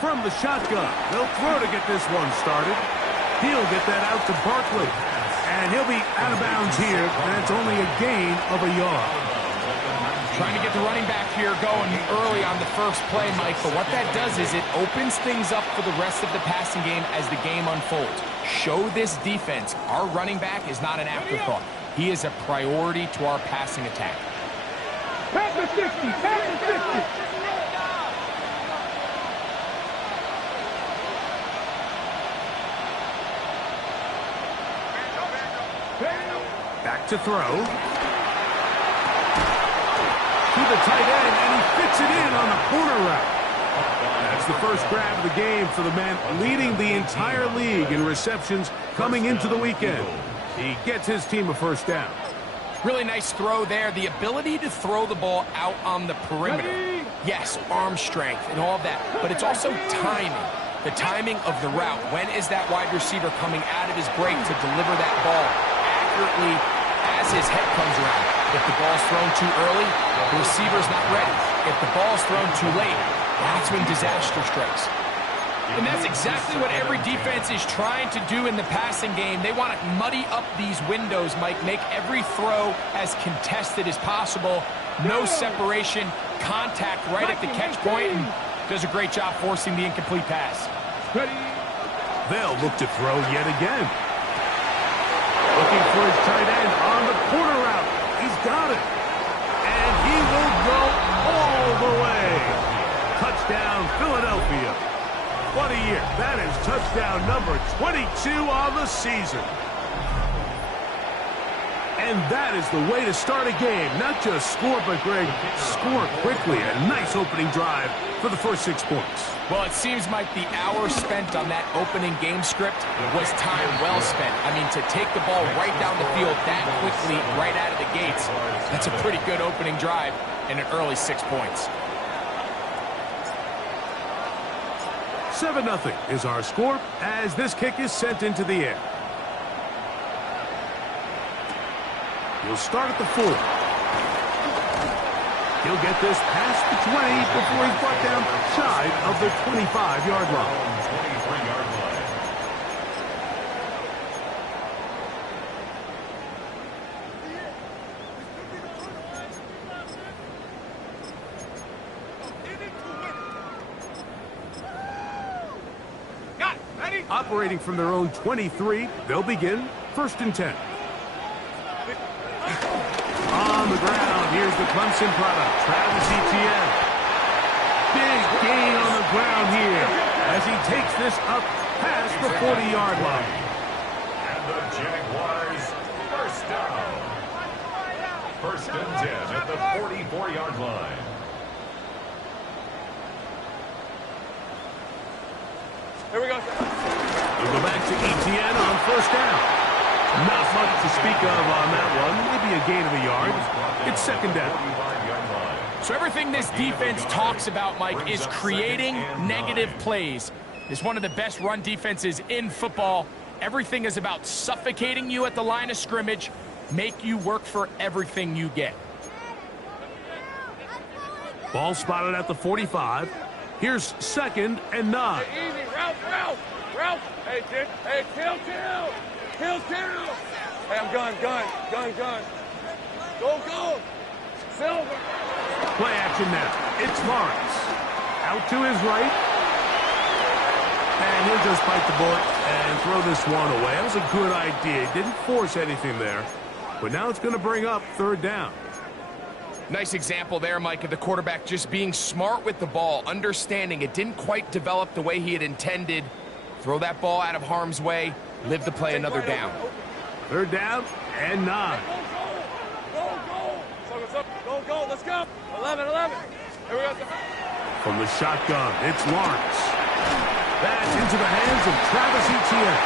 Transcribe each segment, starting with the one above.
From the shotgun, they'll throw to get this one started. He'll get that out to Barkley. And he'll be out of bounds here, and it's only a gain of a yard. Trying to get the running back here going early on the first play, Mike, but what that does is it opens things up for the rest of the passing game as the game unfolds. Show this defense our running back is not an afterthought. He is a priority to our passing attack. Pass the 60, pass the 60. Back to throw. To the tight end, and he fits it in on the corner route. That's the first grab of the game for the man leading the entire league in receptions coming into the weekend. He gets his team a first down. Really nice throw there. The ability to throw the ball out on the perimeter. Yes, arm strength and all of that, but it's also timing. The timing of the route. When is that wide receiver coming out of his break to deliver that ball accurately as his head comes around? If the ball's thrown too early, the receiver's not ready. If the ball's thrown too late, that's when disaster strikes. And that's exactly what every defense is trying to do in the passing game. They want to muddy up these windows, Mike, make every throw as contested as possible. No separation, contact right at the catch point, and does a great job forcing the incomplete pass. They'll look to throw yet again. Looking for his tight end on the corner route. He's got it. And he will go all the way. Touchdown, Philadelphia. What a year. That is touchdown number 22 on the season. And that is the way to start a game. Not just score, but, Greg, score quickly. A nice opening drive for the first 6 points. Well, it seems like the hour spent on that opening game script was time well spent. I mean, to take the ball right down the field that quickly, right out of the gates, that's a pretty good opening drive and an early 6 points. 7-0 is our score as this kick is sent into the air. He'll start at the 4. He'll get this past the 20 before he's brought down shy of the 25-yard line. Operating from their own 23, they'll begin 1st and 10. On the ground, here's the Clemson product, Travis Etienne. Big gain on the ground here as he takes this up past the 40-yard line. And the Jaguars, first down. 1st and 10 at the 44-yard line. Here we go. We'll go back to Etienne on 1st down. Not much to speak of on that one. Maybe a gain of a yard. It's 2nd down. So everything this defense talks about, Mike, is creating negative plays. It's one of the best run defenses in football. Everything is about suffocating you at the line of scrimmage, make you work for everything you get. Ball spotted at the 45. Here's 2nd and 9. Hey, easy, Ralph. Hey, kill. Hey, I'm gun. Go. Silver. Play action now. It's Lawrence. Out to his right. And he'll just bite the bullet and throw this one away. That was a good idea. Didn't force anything there. But now it's going to bring up 3rd down. Nice example there, Mike, of the quarterback just being smart with the ball, understanding it didn't quite develop the way he had intended. Throw that ball out of harm's way, live to play another down. 3rd down and 9. Go. Let's go. 11. Here we go. From the shotgun, it's Lawrence. That's into the hands of Travis Etienne.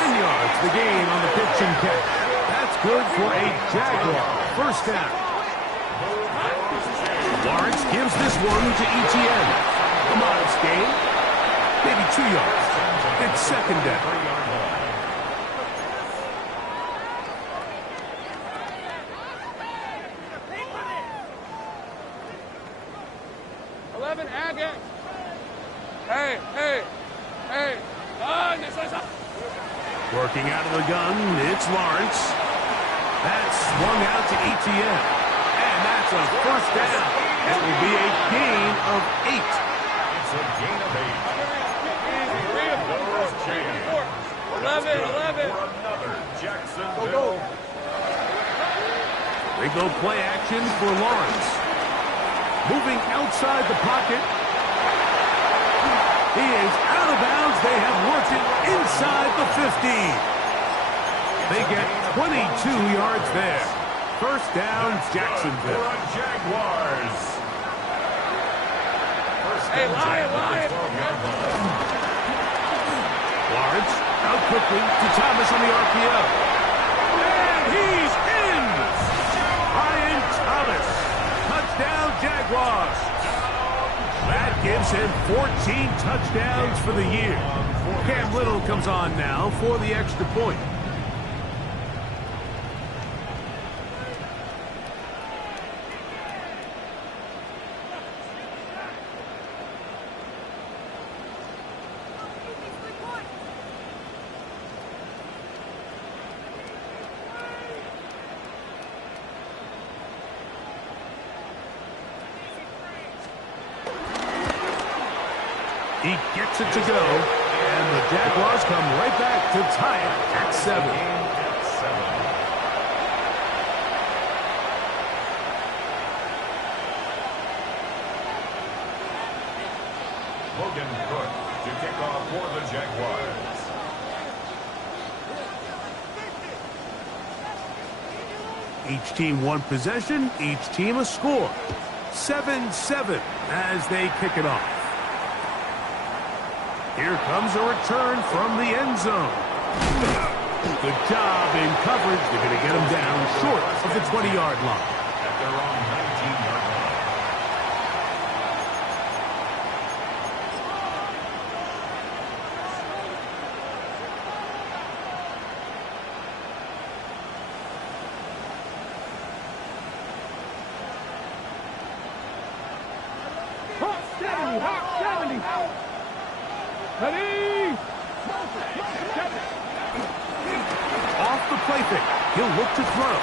10 yards the gain on the pitch and catch. That's good for a Jaguar. 1st down. Lawrence gives this one to Etienne. A modest gain. Maybe 2 yards. It's 2nd down. 11, Agate. Hey. Working out of the gun, it's Lawrence. That's swung out to ETN. And that's a first down. It will be a gain of 8. It's a gain of 8. 11. For another Jacksonville. They go play action for Lawrence. Moving outside the pocket. He is out of bounds. They have worked it inside the 15. They get 22 yards there. First down, Jacksonville. For Jaguars. Hey, Lion. Lawrence out quickly to Thomas on the RPO. And he's in! Ryan Thomas. Touchdown, Jaguars. That gives him 14 touchdowns for the year. Cam Little comes on now for the extra point. He gets it to go, and the Jaguars come right back to tie it at 7. Logan Cook to kick off for the Jaguars. Each team one possession, each team a score. 7-7 as they kick it off. Here comes a return from the end zone. Good job in coverage. They're going to get him down short of the 20-yard line. At their own 19-yard line. Off the play fake. He'll look to throw.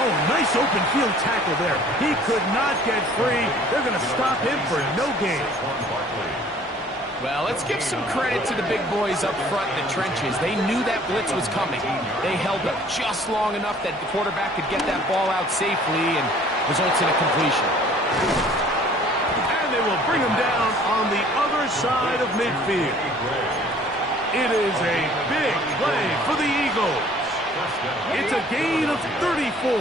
Oh, nice open field tackle there. He could not get free. They're going to stop him for no gain. Well, let's give some credit to the big boys up front in the trenches. They knew that blitz was coming. They held up just long enough that the quarterback could get that ball out safely and results in a completion. And they will bring him down on the other side of midfield. It is a big play for the Eagles. It's a gain of 34.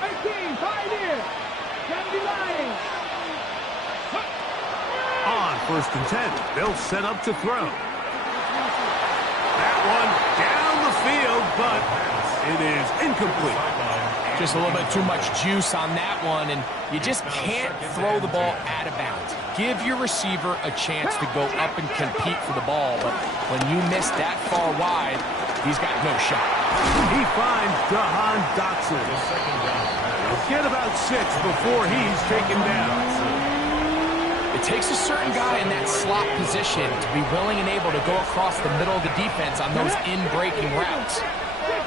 18, pioneer. 79. On first and 10, they'll set up to throw. That one down the field, but it is incomplete. Just a little bit too much juice on that one, and you just can't throw the ball out of bounds. Give your receiver a chance to go up and compete for the ball, but when you miss that far wide, he's got no shot. He finds Jahan Dotson. He'll get about 6 before he's taken down. It takes a certain guy in that slot position to be willing and able to go across the middle of the defense on those in-breaking routes.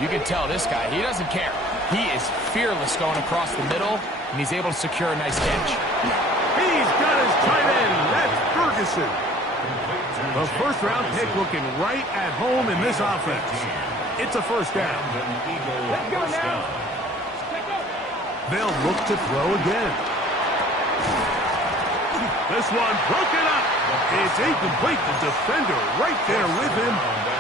You can tell this guy, he doesn't care. He is fearless going across the middle, and he's able to secure a nice catch. He's got his tight end. That's Ferguson. The first-round pick looking right at home in this offense. It's a first down. Let's go now. They'll look to throw again. This one broken up. It's incomplete. The defender right there with him.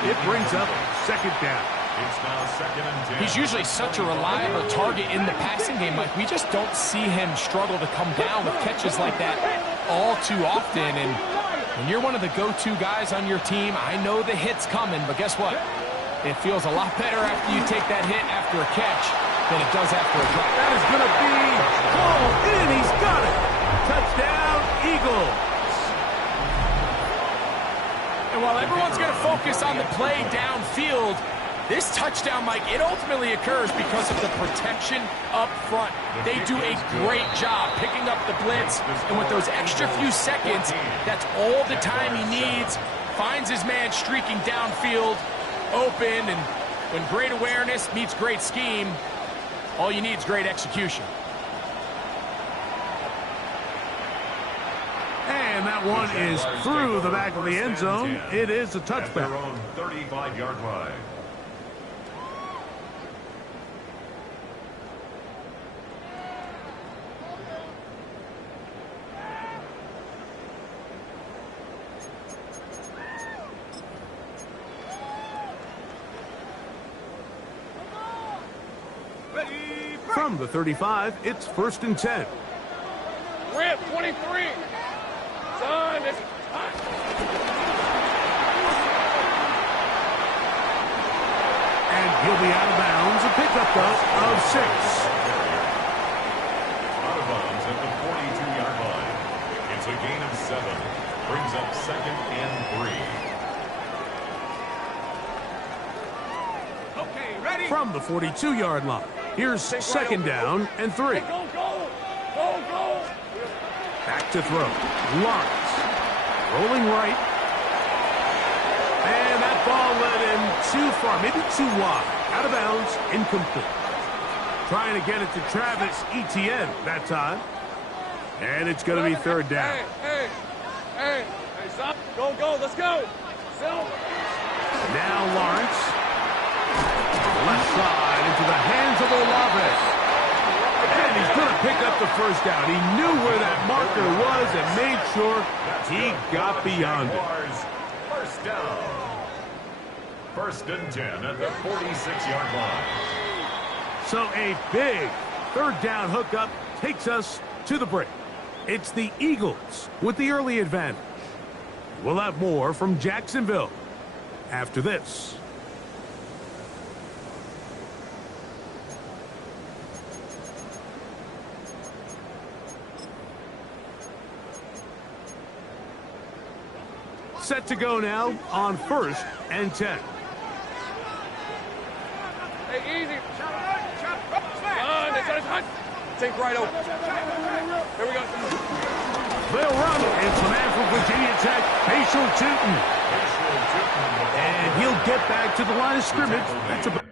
It brings up second down. It's now second and 10. He's usually such a reliable target in the passing game, Mike. We just don't see him struggle to come down with catches like that all too often. And when you're one of the go-to guys on your team, I know the hit's coming, but guess what? It feels a lot better after you take that hit after a catch than it does after a drop. That is going to be hauled in. He's got it. Touchdown, Eagles. And while everyone's going to focus on the play downfield, This touchdown, Mike, it ultimately occurs because of the protection up front. They do a great job picking up the blitz, and with those extra few seconds, that's all the time he needs. Finds his man streaking downfield, open, and when great awareness meets great scheme, all you need is great execution. And that one is through the back of the end zone. It is a touchback. At their own 35-yard line. From the 35, it's 1st and 10. Rip, 23. Son, it's hot. And he'll be out of bounds. A pickup, though, of 6. Out of bounds at the 42-yard line. It's a gain of 7. Brings up 2nd and 3. Okay, ready? From the 42-yard line, here's 2nd down and 3. Go, go, go, go. Back to throw. Lawrence. Rolling right. And that ball led him too far, maybe too wide. Out of bounds, incomplete. Trying to get it to Travis Etienne that time. And it's going to be 3rd down. Hey, stop. Go, let's go. Now Lawrence. Left side into the hands of Olave. And he's going to pick up the 1st down. He knew where that marker was and made sure he got beyond it. 1st down. 1st and 10 at the 46-yard line. So a big 3rd down hookup takes us to the break. It's the Eagles with the early advantage. We'll have more from Jacksonville after this. Set to go now on 1st and 10. Hey, easy. It's hot. Take right over. Here we go. They'll run. It's a man from Virginia Tech, Facial Tootin. And he'll get back to the line of scrimmage. That's about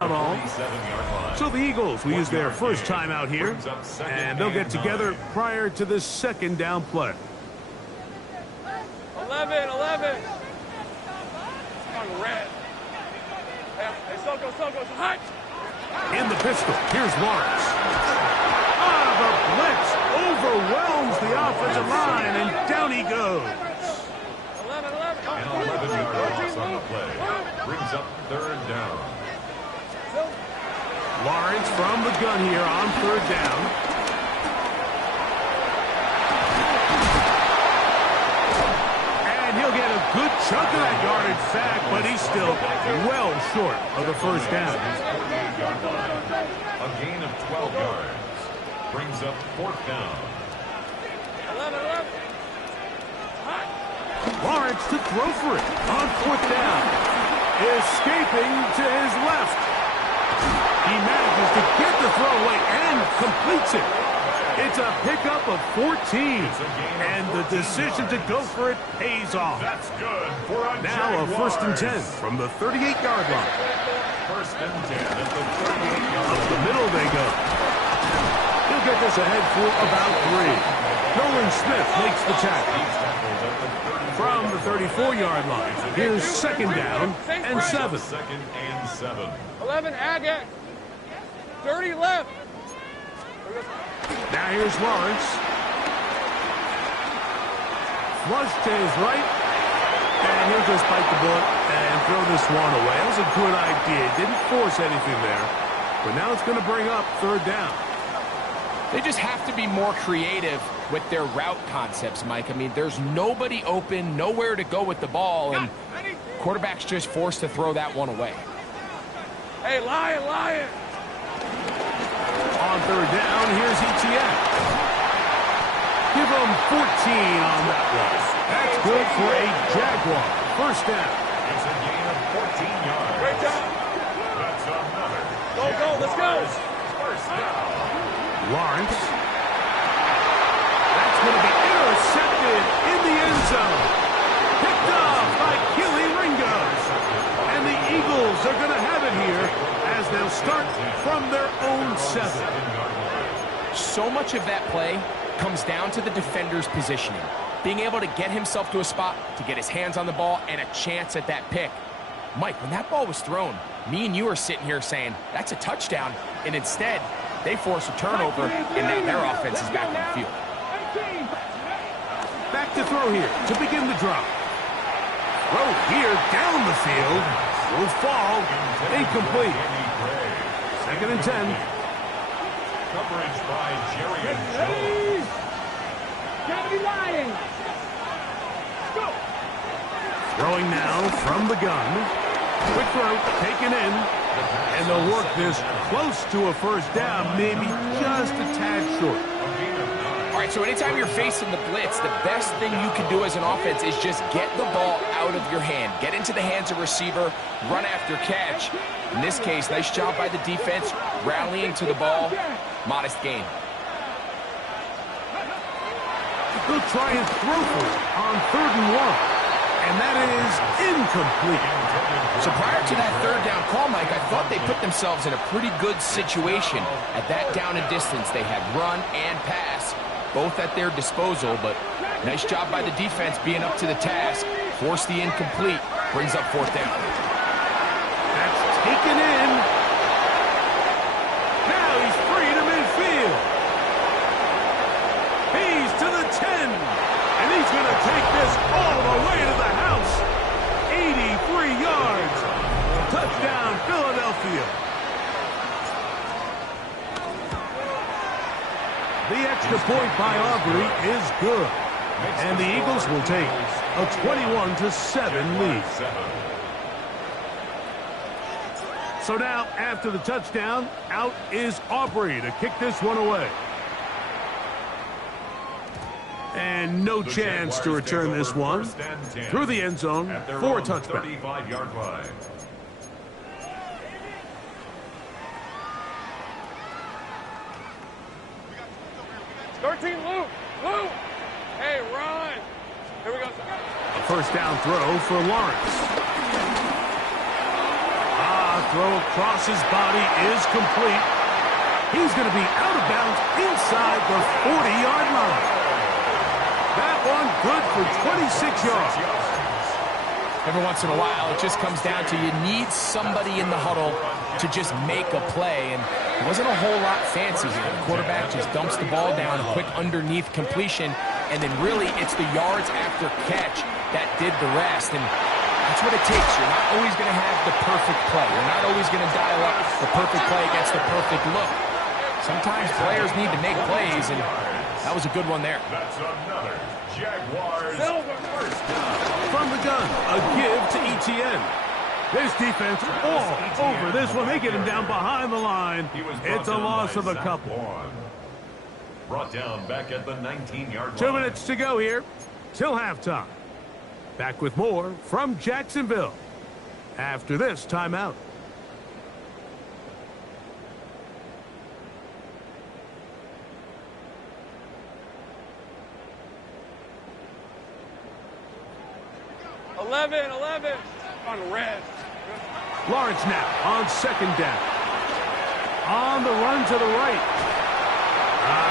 all. So the Eagles will use their 1st time out here, and they'll get together prior to the 2nd down play. 11. On red. Hey, Soko, it's hot. In the pistol, here's Lawrence. The blitz overwhelms the offensive line, and down he goes. 11. An 11-yard loss on the play. Brings up 3rd down. Lawrence from the gun here on 3rd down. And he'll get a good chunk of that yardage back, but he's still well short of the 1st down. 48-yard line. A gain of 12 yards. Brings up 4th down. 11. Lawrence to throw for it on 4th down. Escaping to his left. He manages to get the throw away and completes it. It's a pickup of 14. And the decision to go for it pays off. That's good for a Now a 1st and 10 from the 38-yard line. 1st and 10 at the 38-yard line. Up the middle they go. He'll get this ahead for about 3. Nolan Smith makes the tackle. From the 34-yard line, here's 2nd down and 7. 2nd and 7. 11, Agate. 30 left. Now here's Lawrence. Flush to his right. And he'll just bite the bullet and throw this one away. That was a good idea. Didn't force anything there. But now it's going to bring up third down. They just have to be more creative with their route concepts, Mike. I mean, there's nobody open, nowhere to go with the ball, and quarterback's just forced to throw that one away. Hey, Lion! On third down, here's Etienne. Give him 14 on that one. That's good for a Jaguar. First down. It's a gain of 14 yards. Great job. That's another. Go, let's go. First down. Lawrence. That's going to be intercepted in the end zone. Picked off by Keely Ringo. And the Eagles are going to have it here as they'll start from their own 7. So much of that play comes down to the defender's positioning. Being able to get himself to a spot, to get his hands on the ball, and a chance at that pick. Mike, when that ball was thrown, me and you are sitting here saying, that's a touchdown. And instead, they force a turnover, and now their offense is back on the field. Back to throw here to begin the drop. Throw here down the field. Will fall. Incomplete. 2nd and 10. Coverage by Jerry and Jones. Gotta be lying. Go. Throwing now from the gun. Quick throw, taken in. And they'll work this close to a first down, maybe just a tad short. All right, so anytime you're facing the blitz, the best thing you can do as an offense is just get the ball out of your hand. Get into the hands of receiver, run after catch. In this case, nice job by the defense, rallying to the ball. Modest gain. They'll try and throw for it on 3rd and 1. And that is incomplete. So prior to that third down call, Mike, I thought they put themselves in a pretty good situation. At that down and distance, they had run and pass, both at their disposal, but nice job by the defense being up to the task. Force the incomplete, brings up 4th down. That's taken in. Now he's free to midfield. He's to the 10. And he's going to take this all the way to the house. 83 yards. Touchdown, Philadelphia. The extra point by Aubrey is good. And the Eagles will take a 21-7 lead. So now, after the touchdown, out is Aubrey to kick this one away. And no chance to return this one through the end zone for a touchback. 35-yard line. Lou. Hey, run. Here we go. A first down throw for Lawrence. Throw across his body is complete. He's going to be out of bounds inside the 40-yard line. That one good for 26 yards. Every once in a while, it just comes down to you need somebody in the huddle to just make a play, and it wasn't a whole lot fancy here. The quarterback just dumps the ball down, a quick underneath completion, and then really it's the yards after catch that did the rest, and that's what it takes. You're not always going to have the perfect play. You're not always going to dial up the perfect play against the perfect look. Sometimes players need to make plays, and that was a good one there. That's another Jaguars first down. From the gun, a give to Etienne. This defense all over this one. They get him down behind the line. It's a loss of a couple. Brought down back at the 19-yard line. 2 minutes to go here till halftime. Back with more from Jacksonville after this timeout. Eleven on red. Lawrence now on 2nd down. On the run to the right.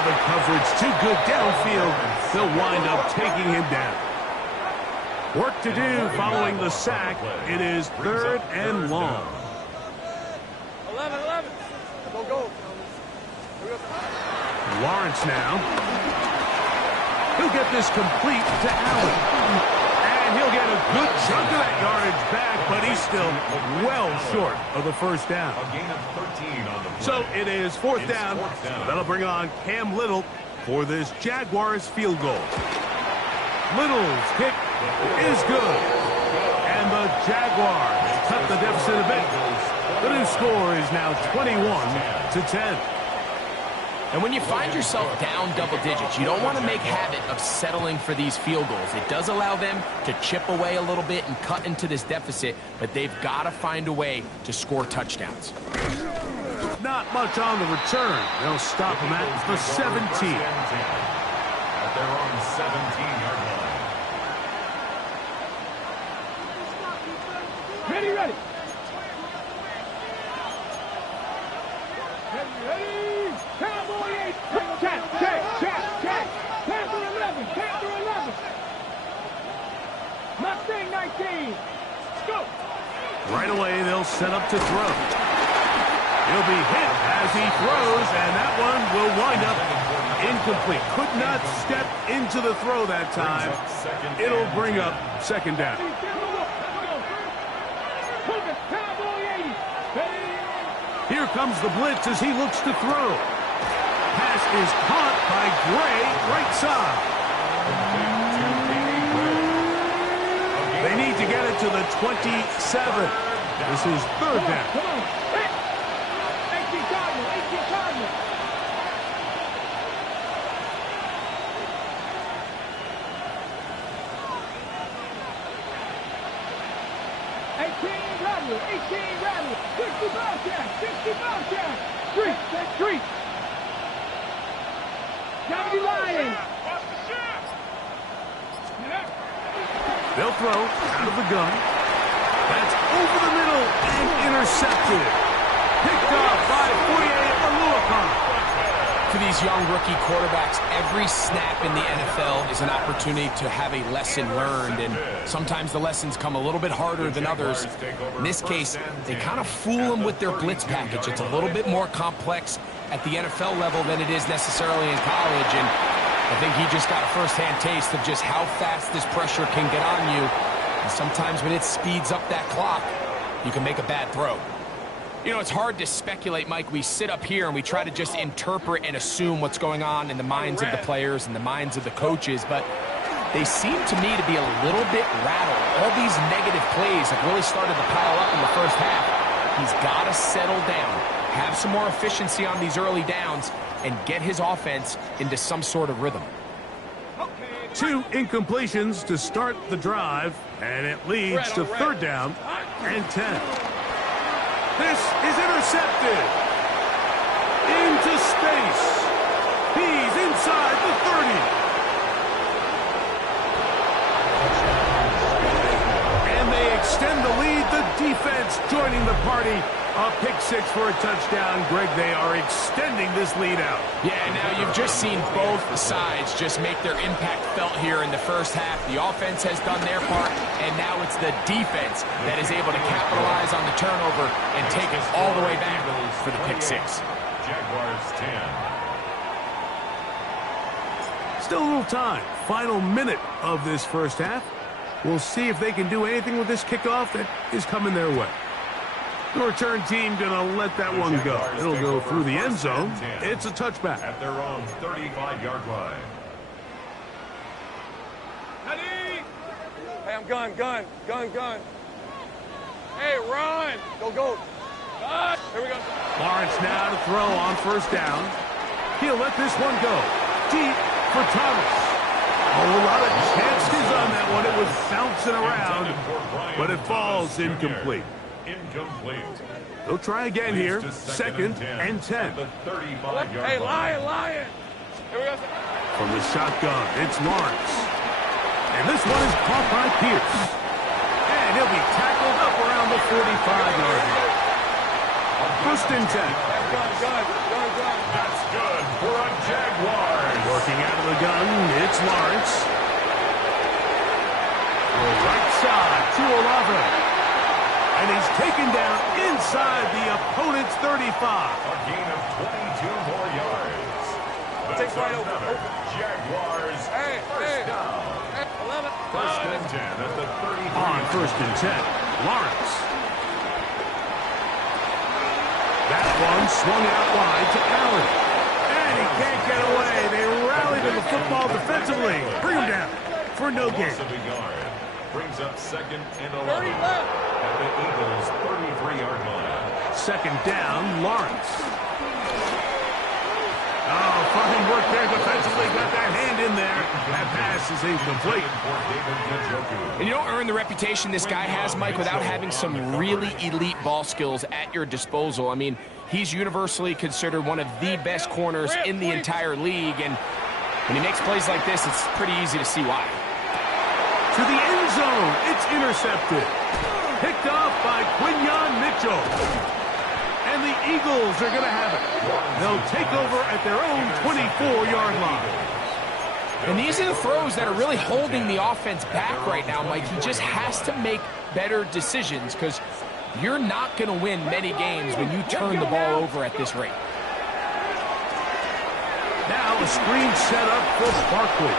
The coverage too good downfield. They'll wind up taking him down. Work to do following the sack. It is 3rd and long. 11. Go. Lawrence now. He'll get this complete to Allen. And And he'll get a good chunk of that yardage back, but he's still well short of the first down. A gain of 13 on the play. So it is fourth down. That'll bring on Cam Little for this Jaguars field goal. Little's kick is good. And the Jaguars cut the deficit a bit. The new score is now 21-10. And when you find yourself down double digits, you don't want to make habit of settling for these field goals. It does allow them to chip away a little bit and cut into this deficit, but they've got to find a way to score touchdowns. Not much on the return. They'll stop him at the 17. At their own 17-yard line. Ready, ready. Ready. Cowboy 8. Check. Panther 11. Mustang 19. Go. Right away, they'll set up to throw. He'll be hit as he throws, and that one will wind up incomplete. Could not step into the throw that time. It'll bring up second down. Here comes the blitz as he looks to throw. Pass is caught by Gray, right side. They need to get it to the 27. This is third down. Come on. 18 Cardinal. 18 rattle. 65 count. Street. Gravity Lions. They'll throw out of the gun. That's over the middle and intercepted. Picked up by 48 Aluakon. For these young rookie quarterbacks, every snap in the NFL is an opportunity to have a lesson learned, and sometimes the lessons come a little bit harder than others. In this case, they kind of fool them with their blitz package. It's a little bit more complex at the NFL level than it is necessarily in college, and I think he just got a first-hand taste of just how fast this pressure can get on you. And sometimes when it speeds up that clock, you can make a bad throw. You know, it's hard to speculate, Mike. We sit up here and we try to just interpret and assume what's going on in the minds of the players and the minds of the coaches, but they seem to me to be a little bit rattled. All these negative plays have really started to pile up in the first half. He's got to settle down, have some more efficiency on these early downs, and get his offense into some sort of rhythm. 2 incompletions to start the drive, and it leads to third down and 10. This is intercepted. Into space. He's inside the 30. And they extend the lead. The defense joining the party. A pick 6 for a touchdown. Greg, they are extending this lead out. Yeah, now you've just seen both sides just make their impact felt here in the first half. The offense has done their part, and now it's the defense that is able to capitalize on the turnover and take it all the way back for the pick 6. Jaguars 10. Still a little time. Final minute of this first half. We'll see if they can do anything with this kickoff that is coming their way. The return team going to let that one go. It'll go through the end zone. It's a touchback. At their own 35-yard line. Ready? Hey, I'm gun. Hey, run. Go. Here we go. Lawrence now to throw on first down. He'll let this one go. Deep for Thomas. A lot of chances on that one. It was bouncing around, but it falls incomplete. Incomplete. They'll try again here. Second and 10. The 35-yard Hey, line. Lion. Here we go. From the shotgun, it's Lawrence. And this one is caught by Pierce. And he'll be tackled up around the 45-yard line. First and 10. Gun. That's good for a Jaguars. Working out of the gun, it's Lawrence. The right side to Olave. And he's taken down inside the opponent's 35. A gain of 22 more yards. That's Takes right over. another Jaguars Hey. first down. 11. First and 10 at the 33. On first and 10, Lawrence. That one swung out wide to Allen. And he can't get away. They rally to the football defensively. Bring him down for no gain. Brings up second and 11 at the Eagles' 33-yard line. Second down, Lawrence. Oh, fine work there defensively. Got that hand in there. That pass is incomplete. And you don't earn the reputation this guy has, Mike, without having some really elite ball skills at your disposal. I mean, he's universally considered one of the best corners in the entire league. And when he makes plays like this, it's pretty easy to see why. To the end zone. It's intercepted. Picked off by Quinyon Mitchell. And the Eagles are going to have it. They'll take over at their own 24-yard line. And these are the throws that are really holding the offense back right now, Mike. He just has to make better decisions because you're not going to win many games when you turn the ball over at this rate. Now a screen set up for Barkley.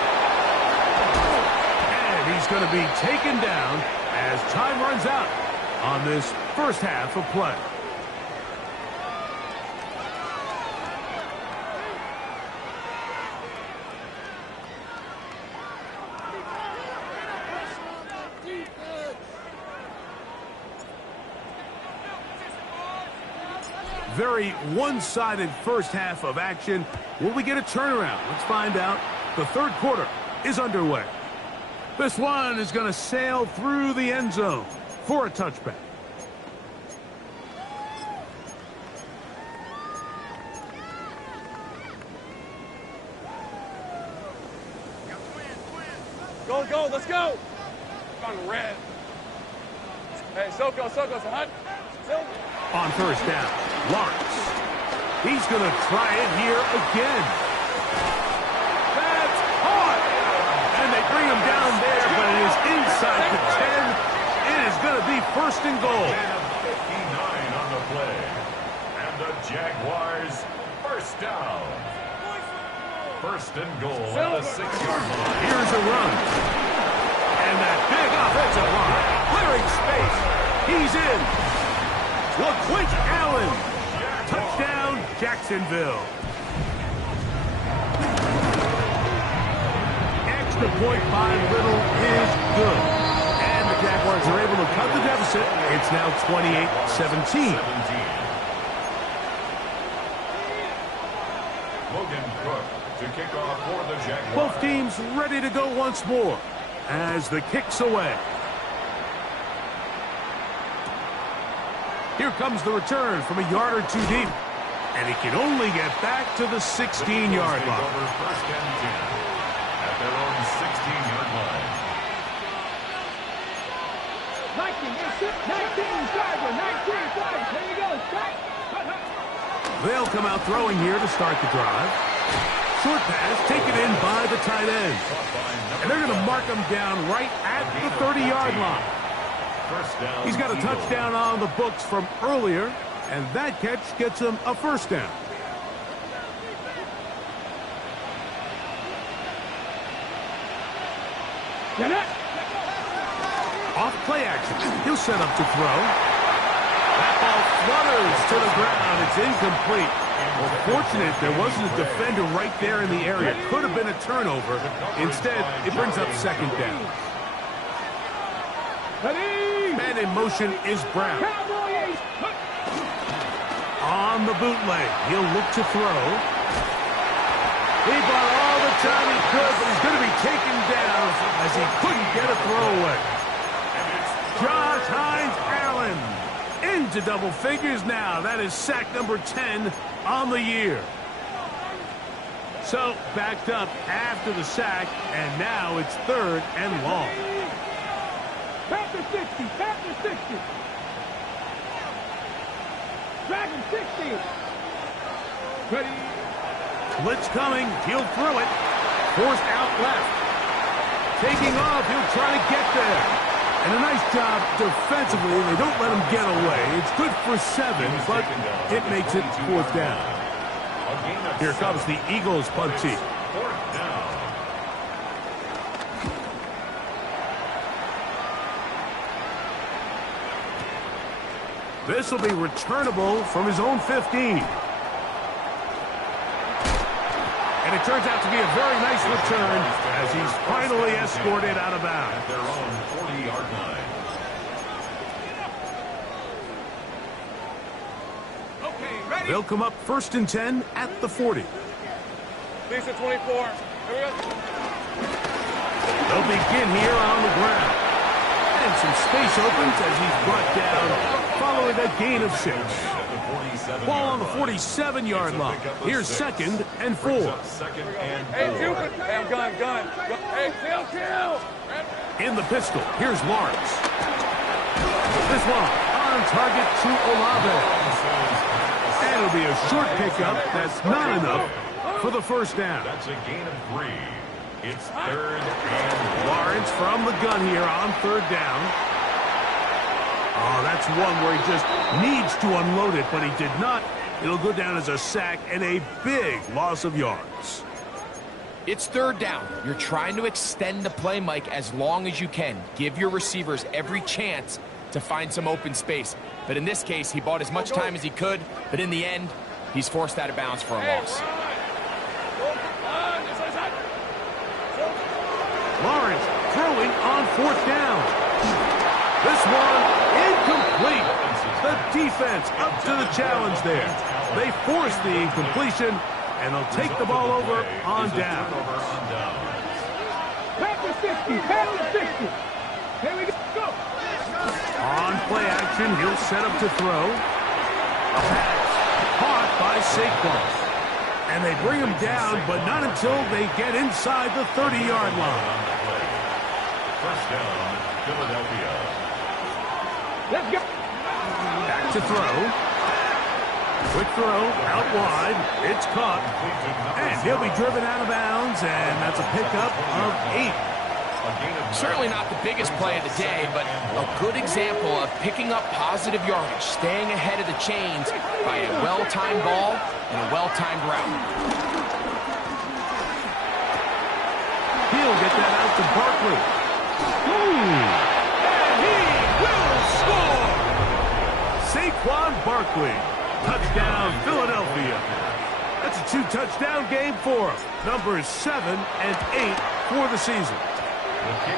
And he's going to be taken down as time runs out on this first half of play. Very one-sided first half of action. Will we get a turnaround? Let's find out. The third quarter is underway. This one is going to sail through the end zone for a touchback. Go, go, let's go. On red. Hey, Soko, Hut. On first down, Lawrence. He's going to try it here again. That's hard. And they bring him down there, but it is inside the 10. It is going to be first and goal. 59 on the play. And the Jaguars first down. First and goal at the 6-yard line. Here's a run. And that big offensive line clearing space. He's in. LaQuint Allen. Touchdown, Jacksonville. Extra point by Little is good. And the Jaguars are able to cut the deficit. It's now 28-17. Logan Cook to kick off for the Jaguars. Both teams ready to go once more as the kick's away. Here comes the return from a yard or two deep. And he can only get back to the 16-yard line. First and 10 at their own 16-yard line. 19 driver. There you go. Stop. They'll come out throwing here to start the drive. Short pass taken in by the tight end. And they're going to mark him down right at the 30-yard line. He's got a touchdown on the books from earlier, and that catch gets him a first down. Off play action. He'll set up to throw. That ball flutters to the ground. It's incomplete. Well, fortunate there wasn't a defender right there in the area. Could have been a turnover. Instead, it brings up second down. Man in motion is Brown. On the bootleg, he'll look to throw. He bought all the time he could, but he's going to be taken down as he couldn't get a throwaway. Josh Hines-Allen into double figures now. That is sack number 10 on the year. So backed up after the sack, and now it's third and long. Panther 60. Dragon 60. Ready. Blitz coming. He'll throw it. Forced out left. Taking off. He'll try to get there. And a nice job defensively. They don't let him get away. It's good for 7, but it makes it fourth down. Here comes the Eagles punt team. This will be returnable from his own 15. And it turns out to be a very nice return as he's finally escorted out of bounds. At their own 40-yard line. They'll come up 1st and 10 at the 40. Lisa 24. Here we go. They'll begin here on the ground. And some space opens as he's brought down following a gain of 6. Ball on the 47-yard line. Here's 2nd and 4. Hey, Cupid. Hey, I'm gun. Hey, kill. In the pistol, here's Lawrence. This one on target to Olave. And it'll be a short pickup. That's not enough for the 1st down. That's a gain of 3. It's 3rd and Lawrence from the gun here on 3rd down. Oh, that's one where he just needs to unload it, but he did not. It'll go down as a sack and a big loss of yards. It's 3rd down. You're trying to extend the play, Mike, as long as you can. Give your receivers every chance to find some open space. But in this case, he bought as much time as he could, but in the end, he's forced out of bounds for a loss. Lawrence throwing on 4th down. This one incomplete. The defense up to the challenge there. They force the incompletion, and they'll take the ball over on down. Pass to 60. Here we go. On play action, he'll set up to throw. A pass caught by Saquon. And they bring him down, but not until they get inside the 30-yard line. 1st down, Philadelphia. Let's go. Back to throw. Quick throw, out wide. It's caught. And he'll be driven out of bounds, and that's a pickup of 8. Certainly not the biggest play of the day, but a good example of picking up positive yardage, staying ahead of the chains by a well-timed ball and a well-timed route. He'll get that out to Barkley. And he will score! Saquon Barkley. Touchdown, Philadelphia. That's a 2-touchdown game for him. Numbers 7 and 8 for the season.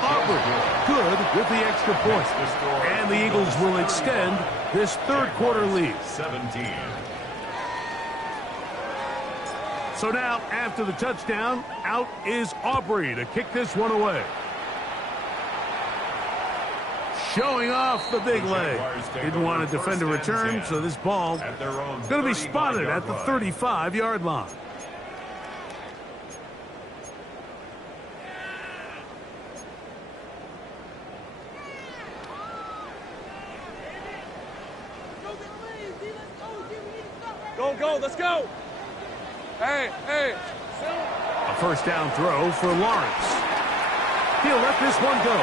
Auburn good with the extra point. And the Eagles will extend this 3rd quarter lead. 17. So now, after the touchdown, out is Aubrey to kick this one away. Showing off the big leg. Didn't want to defend a return, so this ball going to be spotted at the 35-yard line. Go, let's go. Hey. A 1st down throw for Lawrence. He'll let this one go.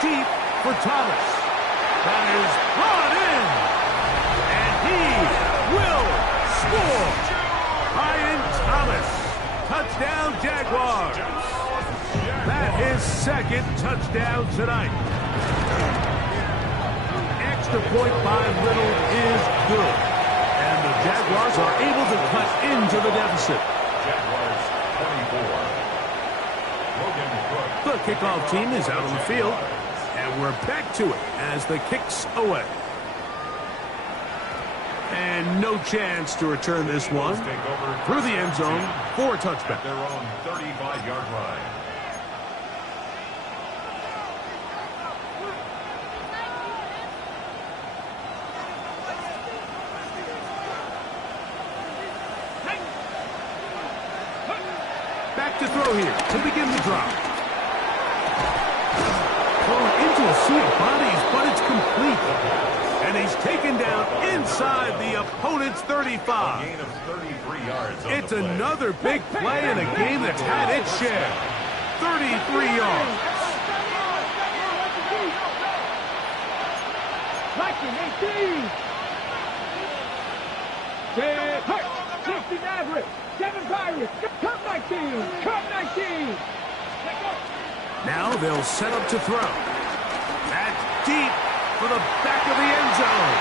Deep for Thomas. That is brought in. And he will score. Ryan Thomas. Touchdown, Jaguars. That is 2nd touchdown tonight. Extra point by Little is good. And the Jaguars are able to cut into the deficit. Jaguars 24. The kickoff team is out on the field. And we're back to it as the kick's away. And no chance to return this one through the end zone for a touchback. Their own 35-yard line. Back to throw here to begin the drive. Thrown into a sea of bodies, but it's complete. And he's taken down inside the opponent's 35. Gain of 33 yards. It's another big play in a game that's had its share. 33 yards. 19, 18. 60 Maverick. 7 Pirates. Come 19. Come 19. Now they'll set up to throw. That's deep for the back of the end zone.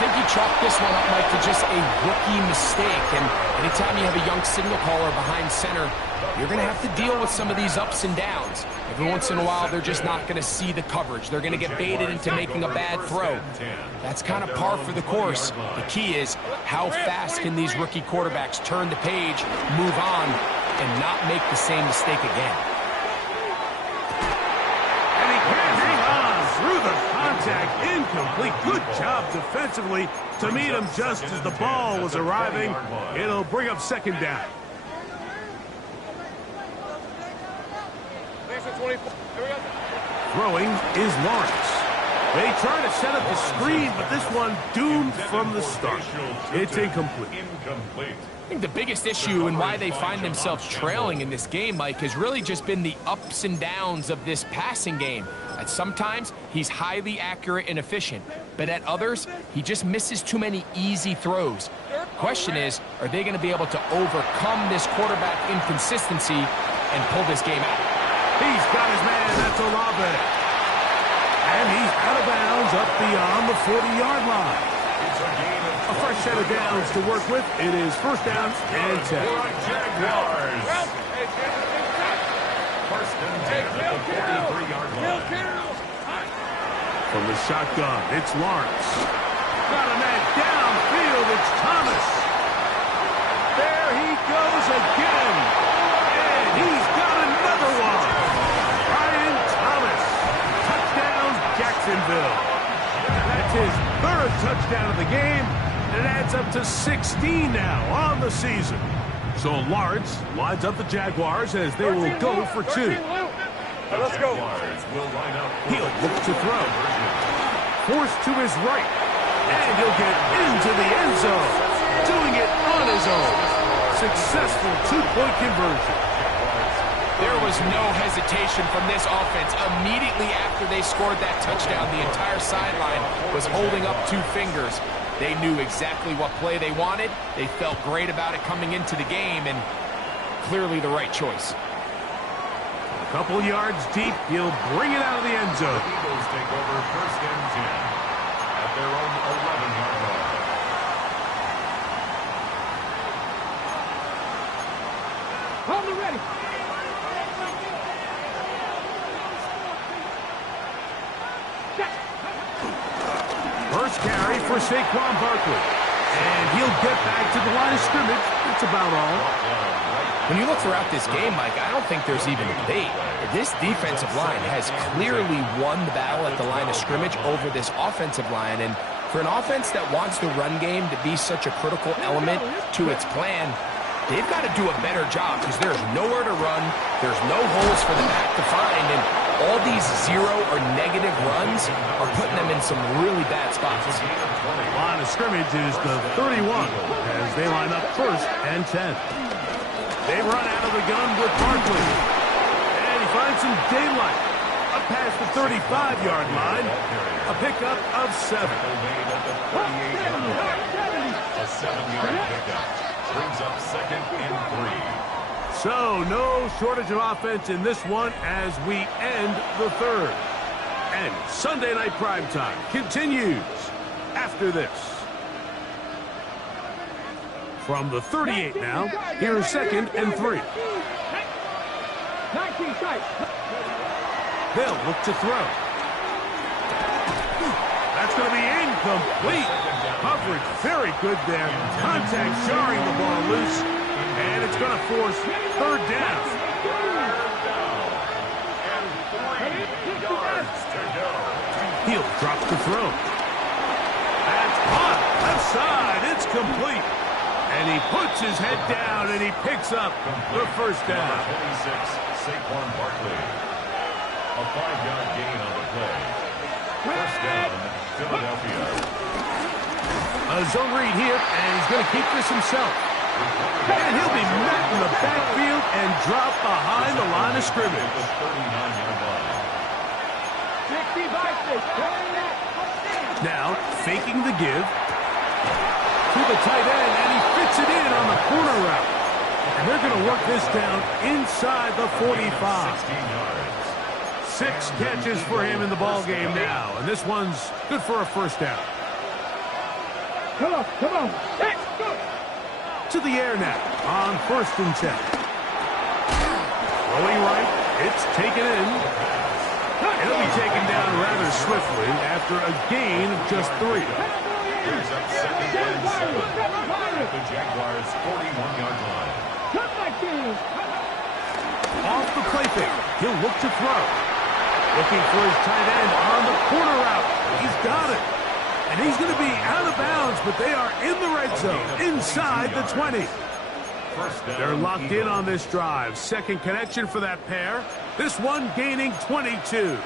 think you chalk this one up, Mike, to just a rookie mistake. And anytime you have a young signal caller behind center, you're going to have to deal with some of these ups and downs. Every once in a while, they're just not going to see the coverage. They're going to get baited into making a bad throw. That's kind of par for the course. The key is how fast can these rookie quarterbacks turn the page, move on, and not make the same mistake again. And he can't hang on through the contact. Incomplete. Good job defensively to meet him just as the ball was arriving. It'll bring up second down. Throwing is Lawrence. They try to set up the screen, but this one doomed from the start. It's incomplete. I think the biggest issue and why they find themselves trailing in this game, Mike, has really just been the ups and downs of this passing game. At sometimes, he's highly accurate and efficient, but at others, he just misses too many easy throws. Question is, are they going to be able to overcome this quarterback inconsistency and pull this game out? He's got his man. That's Olave. And he's out of bounds up beyond the 40-yard line. A fresh set of downs to work with. It is first down and 10. Jaguars. First and 10 at the 43-yard line. From the shotgun, it's Lawrence. Got a man downfield. It's Thomas. There he goes again. And he's got another one. Brian Thomas. Touchdown, Jacksonville. That's his third touchdown of the game. And it adds up to 16 now on the season. So Lawrence lines up the Jaguars as they will go for two. Let's go. He'll look to throw. Forced to his right. And he'll get into the end zone. Doing it on his own. Successful two-point conversion. There was no hesitation from this offense. Immediately after they scored that touchdown, the entire sideline was holding up two fingers. They knew exactly what play they wanted. They felt great about it coming into the game, and clearly the right choice. A couple yards deep, he'll bring it out of the end zone. The Eagles take over first and 10 at their own 11-yard line. Hold it ready. First carry for Saquon Barkley. And he'll get back to the line of scrimmage. That's about all. When you look throughout this game, Mike, I don't think there's even debate. This defensive line has clearly won the battle at the line of scrimmage over this offensive line. And for an offense that wants the run game to be such a critical element to its plan, they've got to do a better job because there's nowhere to run. There's no holes for the back to find. And all these zero or negative runs are putting them in some really bad spots. Line of scrimmage is the 31 as they line up first and 10. They run out of the gun with Barkley. And he finds some daylight. Up past the 35-yard line. A pickup of 7. A 7-yard pickup brings up second and 3. So no shortage of offense in this one as we end the third. And Sunday Night Primetime continues after this. From the 38 now, here's second and 3. 19 sight. They'll look to throw. That's going to be incomplete. Coverage very good there. Contact jarring the ball loose. And it's going to force third down. He'll drop to throw. That's caught. Left side. It's complete. And he puts his head down and he picks up the first down. 26, Saquon Barkley. A 5-yard gain on the play. First down, Philadelphia. A zone read here, and he's going to keep this himself. And he'll be met in the backfield and drop behind the line of scrimmage. The 39-yard line. Now, faking the give. To the tight end, and he fits it in on the corner route. And they're going to work this down inside the 45. 16 yards. 6 catches for him in the ball game now, and this one's good for a first down. Come on. Let's go. To the air now on 1st and 10. Rolling right. It's taken in. It'll be taken down rather swiftly after a gain of just 3. Here's up 2nd and 7 at the Jaguars' 41-yard line. Off the play fake. He'll look to throw. Looking for his tight end on the corner route. He's got it. And he's going to be out of bounds, but they are in the red zone, inside the 20. They're locked in on this drive. Second connection for that pair. This one gaining 22.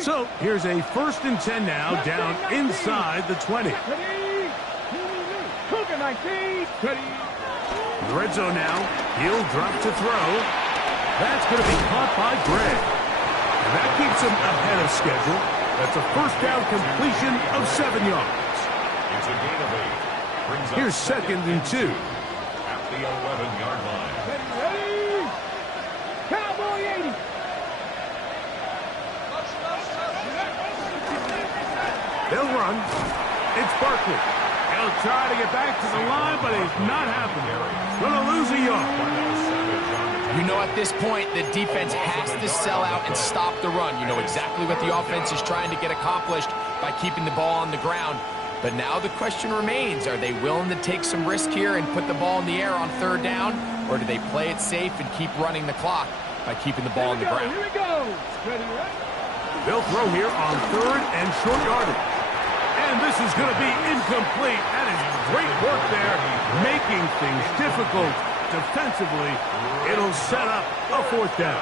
So here's a 1st and 10 now, down inside the 20. In the red zone now. He'll drop to throw. That's going to be caught by Gray. And that keeps him ahead of schedule. That's a 1st down completion of 7 yards. It's a gain of 8. Brings up Here's 2nd and 2. At the 11-yard line. Cowboy 80. They'll run. It's Barkley. He'll try to get back to the line, but it's not happening. Going to lose a yard. You know, at this point, the defense has to sell out and stop the run. You know exactly what the offense is trying to get accomplished by keeping the ball on the ground. But now the question remains, are they willing to take some risk here and put the ball in the air on 3rd down? Or do they play it safe and keep running the clock by keeping the ball on the ground? Here we go. Ready, right? They'll throw here on 3rd and short yardage. And this is going to be incomplete. That is great work there, making things difficult defensively. It'll set up a 4th down.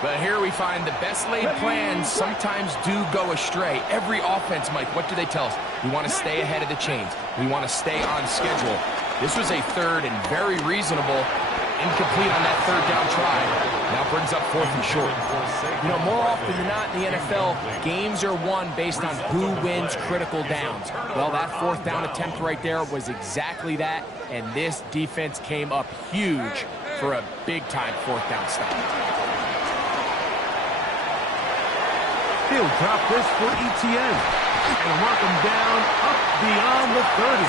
But here we find the best laid plans sometimes do go astray. Every offense, Mike, what do they tell us? We want to stay ahead of the chains. We want to stay on schedule. This was a 3rd and very reasonable. Incomplete on that 3rd down try. Now brings up 4th and short. You know, more often than not in the NFL, games are won based on who wins critical downs. Well, that 4th down attempt right there was exactly that, and this defense came up huge for a big-time 4th down stop. He'll drop this for ETN and mark him down up beyond the 30.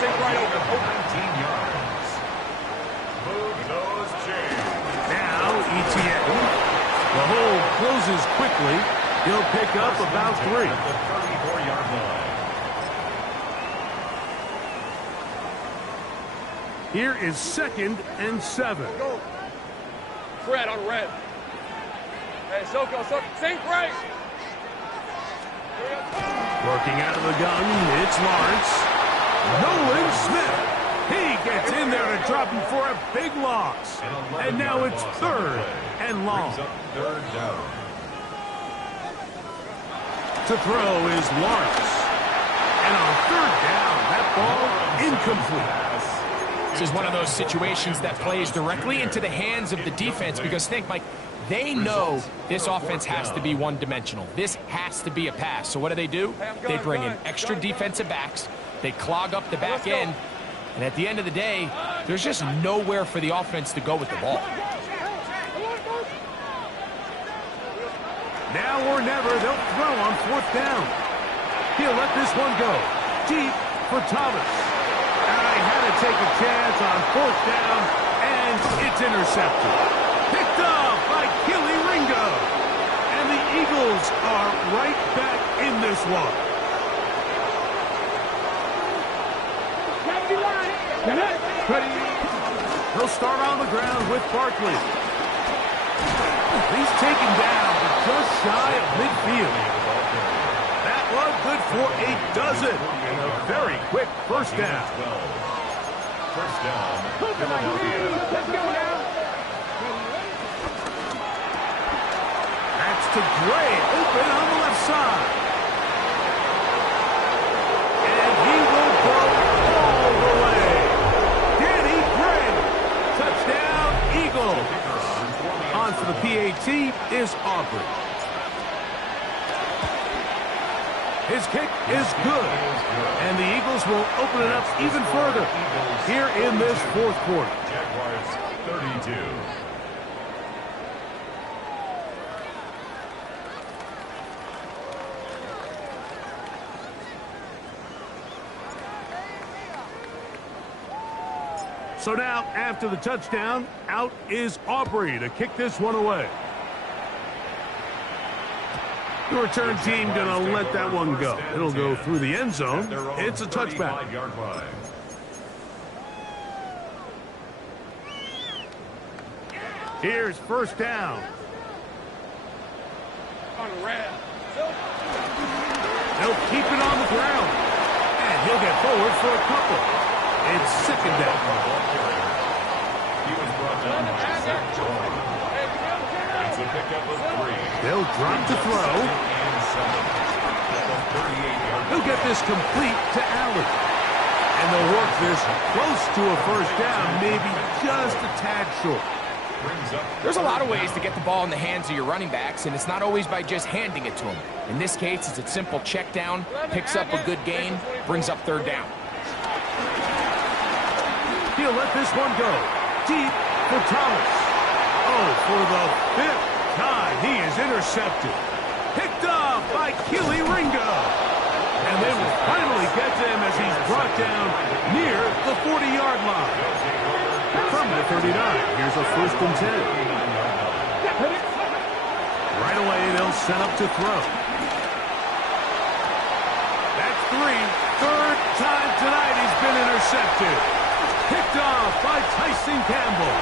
Take right over 19 yards. Move those chains. Now ETN. The hole closes quickly. He'll pick up about 3. At the 34-yard line. Here is 2nd and 7. Go. Fred on red. Hey, Soko, sink right. Working out of the gun, it's Lawrence. Nolan Smith. He gets in there to drop him for a big loss. And now it's 3rd and long. Brings up 3rd down. To throw is Lawrence. And on 3rd down, that ball incomplete. This is one of those situations that plays directly into the hands of the defense because think, Mike, they know this offense has to be one-dimensional. This has to be a pass. So what do? They bring in extra defensive backs. They clog up the back end. And at the end of the day, there's just nowhere for the offense to go with the ball. Now or never, they'll throw on 4th down. He'll let this one go. Deep for Thomas. And I had to take a chance on 4th down, and it's intercepted. Picked off by Killy Ringo. And the Eagles are right back in this one. He'll start on the ground with Barkley. He's taken down, but just shy of midfield. That one good for a dozen. And a very quick 1st down. 1st down. Philadelphia. Let's go now. That's to Gray, open on the left side. And he will go all the way. Danny Gray, touchdown, Eagle. On for the PAT is Aubrey. His kick is good. And the Eagles will open it up even further here in this 4th quarter. Jaguars 32. So now, after the touchdown, out is Aubrey to kick this one away. The return team going to let that one go. It'll go through the end zone. It's a touchback. Here's first down. On red. They'll keep it on the ground. And he'll get forward for a couple. It's second down. He was brought down by Zach Joy. It's a pickup of 3. They'll drop to throw. He'll get this complete to Allen. And they'll work this close to a first down, maybe just a tad short. There's a lot of ways to get the ball in the hands of your running backs, and it's not always by just handing it to them. In this case, it's a simple check down, picks up a good gain, brings up third down. He'll let this one go. Deep for Thomas. Oh, for the 5th time, he is intercepted. Picked off by Keely Ringo. And they will finally get to him as he's brought down near the 40-yard line. From the 39, here's a 1st and 10. Right away, they'll set up to throw. That's 3. 3rd time tonight he's been intercepted. Picked off by Tyson Campbell.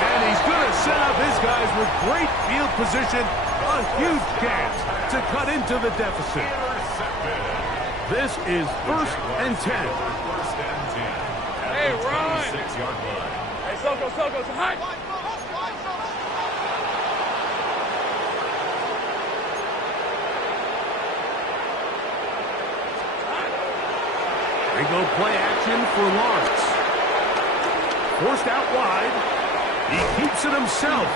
And he's going to set up his guys with great field position. A huge chance to cut into the deficit. This is 1st and 10. Hey, Ron. 6-yard line. Hey, Soko, so high. They go play action for Lawrence. Forced out wide. He keeps it himself.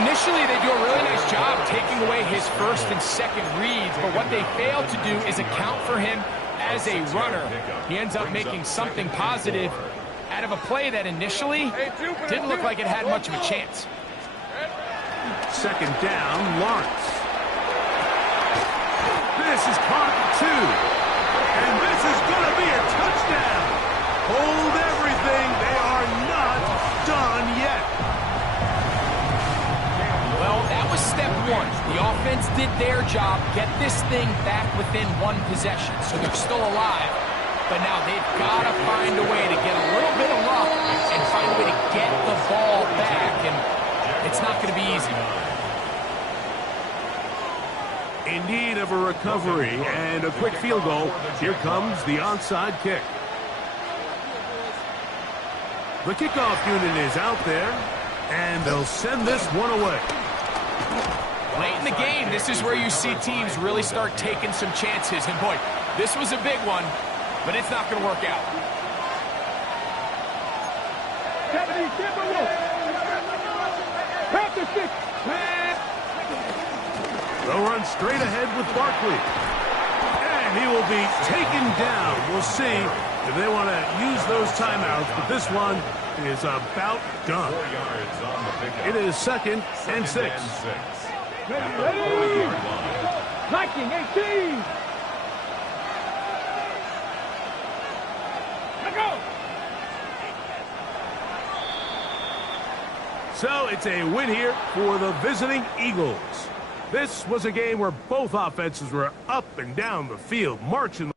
Initially, they do a really nice job taking away his 1st and 2nd reads, but what they fail to do is account for him as a runner. He ends up making something positive out of a play that initially didn't look like it had much of a chance. 2nd down, Lawrence. This is caught 2. And this is going to be a touchdown. Hold everything. They are not done yet. Well, that was step 1. The offense did their job, get this thing back within 1 possession. So they're still alive. But now they've got to find a way to get a little bit of luck and find a way to get the ball back. And it's not going to be easy. In need of a recovery and a quick field goal. Here comes the onside kick. The kickoff unit is out there, and they'll send this one away. Late in the game, this is where you see teams really start taking some chances. And boy, this was a big one, but it's not going to work out. They'll run straight ahead with Barkley. And he will be taken down. We'll see if they want to use those timeouts, but this one is about done. 4 yards on the pickup. It is 2nd and 6. Ready? Blocking 18. Let go. So it's a win here for the visiting Eagles. This was a game where both offenses were up and down the field, marching the